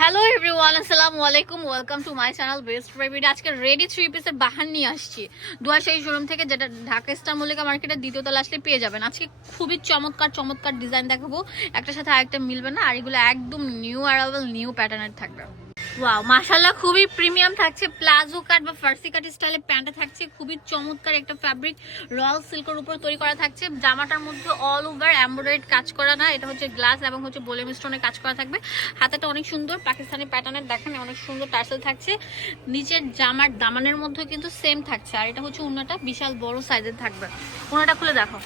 Hello everyone আসসালামু আলাইকুম welcome to my channel best রেভিড আজকে রেডি থ্রি পিসের বাহান নিয়ে আসছি। দুয়াশাহী শোরুম থেকে যেটা ঢাকা স্টার মল্লিকা মার্কেটের দ্বিতীয় তলা আসলে পেয়ে যাবেন। আজকে খুবই চমৎকার চমৎকার ডিজাইন দেখাবো। একটা সাথে আরেকটা মিলবে না, আর এগুলো একদম নিউ অ্যারাইভাল নিউ প্যাটার্নের থাকবে। ওয়াও মাশাল্লাহ খুবই প্রিমিয়াম থাকছে। প্লাজো কাট বা ফার্সি কাট স্টাইলে প্যান্টটা থাকছে। খুবই চমৎকার একটা ফ্যাব্রিক রয়্যাল সিল্কের উপর তৈরি করা থাকছে। জামাটার মধ্যে অল ওভার এমব্রয়ডারি কাজ করা না, এটা হচ্ছে গ্লাস এবং হচ্ছে বোলেম স্টোনে কাজ করা থাকবে। হাতাটা অনেক সুন্দর, পাকিস্তানি প্যাটার্নের দেখেন, অনেক সুন্দর টার্সেল থাকছে। নিচের জামার দামানের মধ্যে কিন্তু সেম থাকছে, আর এটা হচ্ছে উন্নাটা বিশাল বড় সাইজের থাকবে। উন্নাটা খুলে দেখো।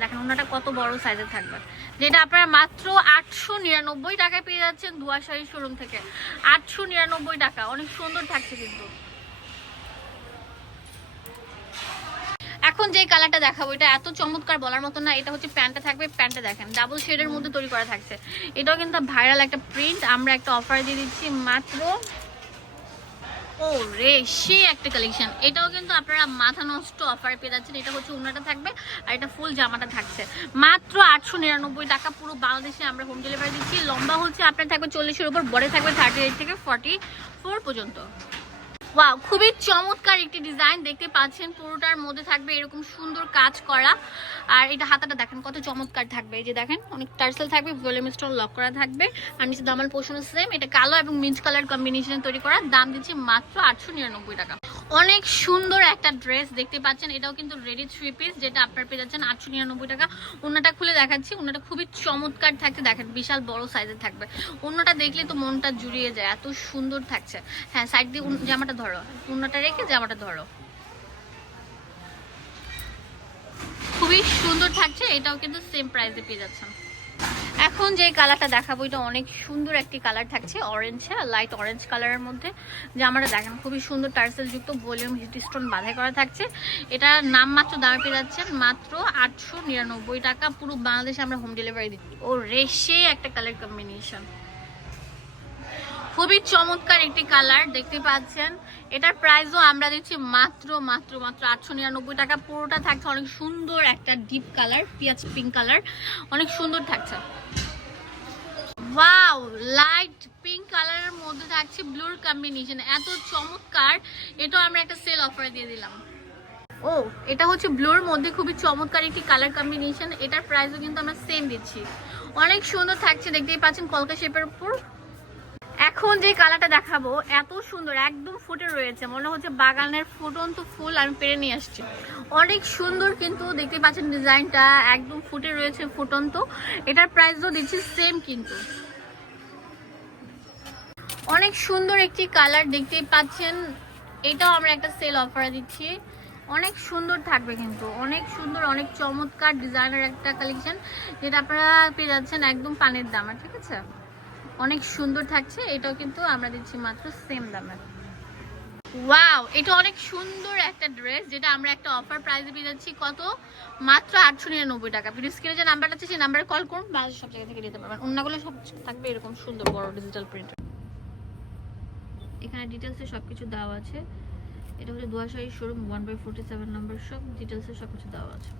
দেখেন ওনাটা কত বড় সাইজের থাকবে। যেটা আপনারা মাত্র আটশো নিরানব্বই টাকায় পেয়ে যাচ্ছেন দুয়াশাহী শোরুম থেকে। আটশো নিরানব্বই টাকা, অনেক সুন্দর থাকছে কিন্তু। এখন যে কালারটা দেখাবো, এটা এত চমৎকার বলার মতো না, এটা হচ্ছে প্যান্টটা থাকবে, প্যান্টটা দেখেন ডাবল শেডের মধ্যে তৈরি করা থাকছে। এটাও কিন্তু ভাইরাল একটা প্রিন্ট আমরা একটা অফার দিয়ে দিচ্ছি মাত্র ও রে সে একটা কালেকশন এটাও কিন্তু আপনারা মাথা নষ্ট অফার পেয়ে যাচ্ছেন। এটা হচ্ছে উনাটা থাকবে আর এটা ফুল জামাটা থাকছে। মাত্র আটশো নিরানব্বই টাকা পুরো বাংলাদেশে আমরা হোম ডেলিভারি দিচ্ছি। লম্বা হচ্ছে আপনার থাকবে চল্লিশের উপর, বড়ে থাকবে থার্টি এইট থেকে ফর্টি ফোর পর্যন্ত। ওয়াও খুবই চমৎকার একটি ডিজাইন দেখতে পাচ্ছেন। পুরোটার মধ্যে থাকবে এরকম সুন্দর কাজ করা। আর এটা হাতাটা দেখেন, কত চমৎকার থাকবে। এই যে দেখেন, অনেক টার্সেল থাকবে ভলিউম স্টোন লক করা থাকবে। আর নিচে দামাল পোষণ সেম এটা কালো এবং মিন্ট কালার কম্বিনেশন তৈরি করা। দাম দিচ্ছে মাত্র আটশো নিরানব্বই টাকা। অনেক সুন্দর একটা ড্রেস দেখতে পাচ্ছেন। এটাও কিন্তু রেডি থ্রি পিস যেটা আপনার পেয়ে যাচ্ছেন আটশো নিরানব্বই টাকা। অন্যটা খুলে দেখাচ্ছি। অন্যটা খুবই চমৎকার থাকছে। দেখেন, বিশাল বড় সাইজের থাকবে। অন্যটা দেখলে তো মনটা জুড়িয়ে যায়। এত সুন্দর থাকছে। হ্যাঁ সাইড দিয়ে জামাটা ধরো। অন্যটা রেখে জামাটা ধরো। খুবই সুন্দর থাকছে। এটাও কিন্তু সেম প্রাইসে পেয়ে যাচ্ছেন। এখন যে কালারটা দেখাবো, এটা অনেক সুন্দর একটি কালার থাকছে অরেঞ্জ লাইট অরেঞ্জ কালারের মধ্যে। জামাটা দেখেন, খুবই সুন্দর টার্সেল যুক্ত ভলিউম স্টোন বাধাই করা থাকছে। এটা নাম মাত্র দামে পেয়ে যাচ্ছেন মাত্র আটশো নিরানব্বই টাকা। পুরো বাংলাদেশে আমরা হোম ডেলিভারি দিচ্ছি। ও রেশে একটা কালার কম্বিনেশন খুবই চমৎকার একটি কালার দেখতে পাচ্ছেন। এটার প্রাইসও আমরা দিচ্ছি মাত্র মাত্র মাত্র আটশো নিরানব্বই টাকা। পুরোটা থাকছে অনেক সুন্দর একটা ডিপ কালার পিঁয়াজ পিঙ্ক কালার অনেক সুন্দর থাকছে। ওয়াও লাইট পিঙ্ক কালারের মধ্যে থাকছে ব্লুর কম্বিনেশন এত চমৎকার। এটা আমরা একটা সেল অফারে দিয়ে দিলাম। ও, এটা হচ্ছে ব্লুর মধ্যে খুবই চমৎকার একটি কালার কম্বিনেশন এটার প্রাইসও কিন্তু আমরা সেম দিচ্ছি। অনেক সুন্দর থাকছে, দেখতেই পাচ্ছেন কলকা শেপের উপর। এখন যে কালারটা দেখাবো, এত সুন্দর, একদম ফুটে রয়েছে। মনে হচ্ছে বাগানের ফুটন্ত ফুল আমি পেরে নিয়ে আসছি। অনেক সুন্দর কিন্তু দেখতে পাচ্ছেন ডিজাইনটা, একদম ফুটে রয়েছে, ফুটন্ত। এটার প্রাইসও দিচ্ছি সেম কিন্তু। অনেক সুন্দর একটি কালার দেখতেই পাচ্ছেন। এটাও আমরা একটা সেল অফারে দিচ্ছি। অনেক সুন্দর থাকবে কিন্তু। অনেক সুন্দর, অনেক চমৎকার ডিজাইনের একটা কালেকশন যেটা আপনারা পেয়ে যাচ্ছেন একদম পানির দামে, ঠিক আছে? অনেক সুন্দর থাকছে, এটাও কিন্তু আমরা দিচ্ছি মাত্র সেম দামে। ওয়াও এটা অনেক সুন্দর একটা ড্রেস যেটা আমরা একটা অফার প্রাইসে পেয়ে যাচ্ছি কত? মাত্র আটশো নিরানব্বই টাকা। ভিডিও স্ক্রিনে যে নাম্বারটা আছে, সেই নাম্বারে কল করুন বাংলাদেশ সব জায়গা থেকে নিতে পারবেন। অন্যগুলো সব থাকবে এরকম সুন্দর বড় ডিজিটাল প্রিন্ট এখানে ডিটেলসে সব কিছু দেওয়া আছে। এটা হচ্ছে দুয়াশাহী showroom one by forty seven নম্বর সব ডিটেলসে সব কিছু দেওয়া আছে।